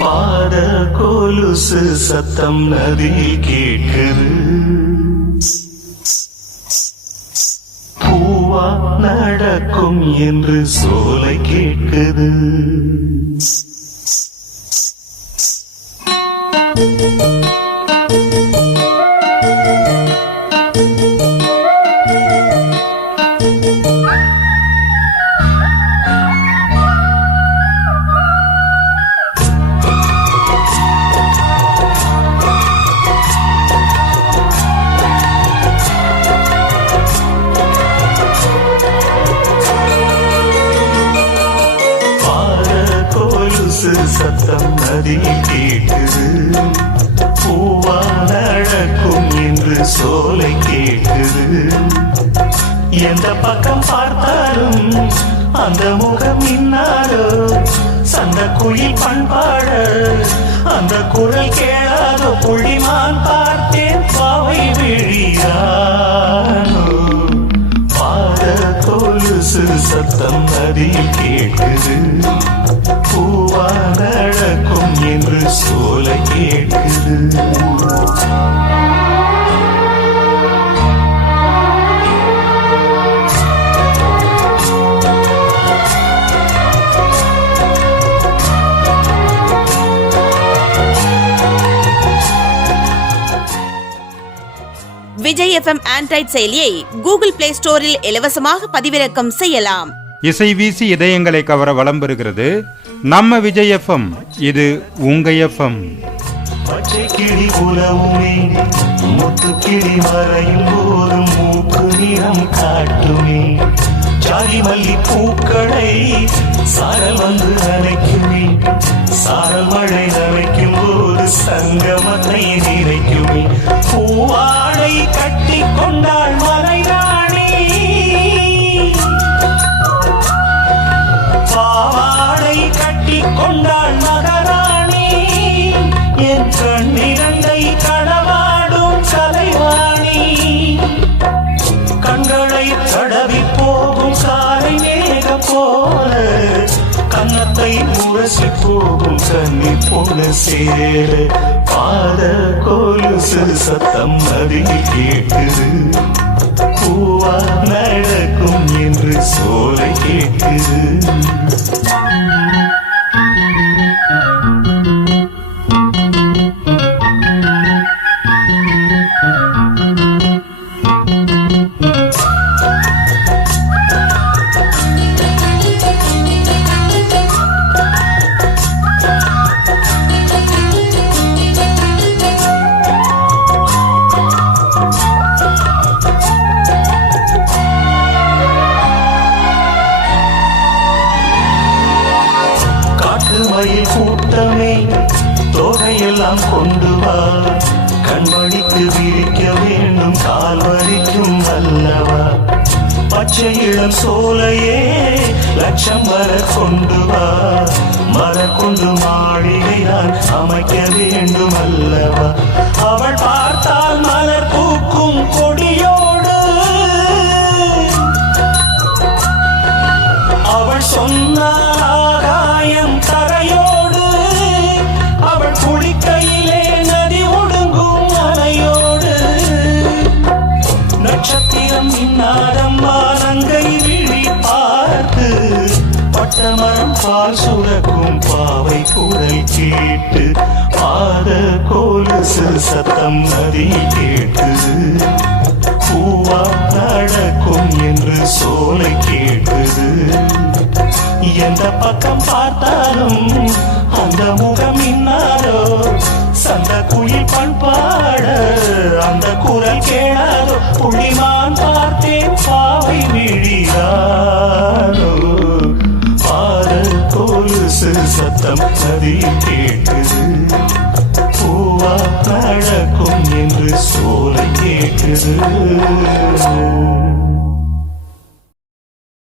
பாத கொலுசு சத்தம் நதி கேட்குது, பூவா நடக்கும் என்று சோலை கேட்குது. சத்தம் நதி கேட்குது, பூவா நடக்கும் என்று சோலை கேட்குது. எந்த பக்கம் பார்த்தாலும் அந்த முகம் இன்னாரோ, சந்த குயில் பண்பாட அந்த குரல் கேளாதோ, புள்ளிமான் பார்த்தேன் பாவை விழியானோ. பாத கொலுசு சத்தம் நதி கேட்குது, பூவா நடக்கும் என்று சோலை கேட்குது. விஜய் FM ஆண்ட்ராய்ட் செயலியை கூகுள் பிளே ஸ்டோரில் இலவசமாக பதிவிறக்கம் செய்யலாம். இசை வீசி இதயங்களை கவர வலம் பெறுகிறது நம்ம விஜய் FM. இது உங்க FM. பச்சை கிளி உலவுமே, முத்து கிளி மறையும் போதும் மூக்கு நிறம் காட்டுமே. ஜாதி மல்லி பூக்களை சாரல் வந்து நனைக்குமே, சாரல் மழை நனைக்கும் போது சங்கமத்தை நினைக்குமே. பூவாடை கட்டி கொண்டாள் மலைராணி, பாவாடை கட்டி கொண்டாள் மகராணி. என் கண்ணிரண்டை களவாடும் கலைவாணி, கண்களை தடவி போகும் சாலை மேகம் போல, கன்னத்தை உரசி போகும் கண்ணி போல சேர. பாத கொலுசு சத்தம் நதி கேட்குது, பூவா நடக்கும் என்று சோலை கேட்குது. மயில் கூட்டமே தொகையெல்லாம் கொண்டு வா, கண்மணிக்கு விரிக்க வேண்டும் கால் வலிக்கும் அல்லவா. பச்சை இளம் சோலையே லட்சம் வர கொண்டு வா, மர கொண்டு மாளிகை நான் அமைக்க வேண்டும் அல்லவா. அவள் பார்த்தால் மலர் பூக்கும் கொடியோடு, அவள் சொன்னால் ஆகாயம் தரையோடு, அவள் குளிக்கையிலே நதி ஒடுங்கும் அலையோடு. நட்சத்திரம் இன்னாரம்மா நங்கை விழி பார்த்து, பட்டமரம் பால் சுரக்கும் பாவை குரல் கேட்டு. பாத கொலுசு சத்தம் நதி கேட்குது, பூவா நடக்கும் என்று சோலை கேட்குது. எந்த பக்கம் பார்த்தாலும் அந்த முகம் இன்னாரோ, சந்த குயில் பண்பாட அந்த குரல் கேளாதோ, புள்ளிமான் பார்த்தேன் பாவை விழியானோ. பாத கொலுசு சத்தம் நதி கேட்குது, பூவா நடக்கும் என்று சோலை கேட்குது.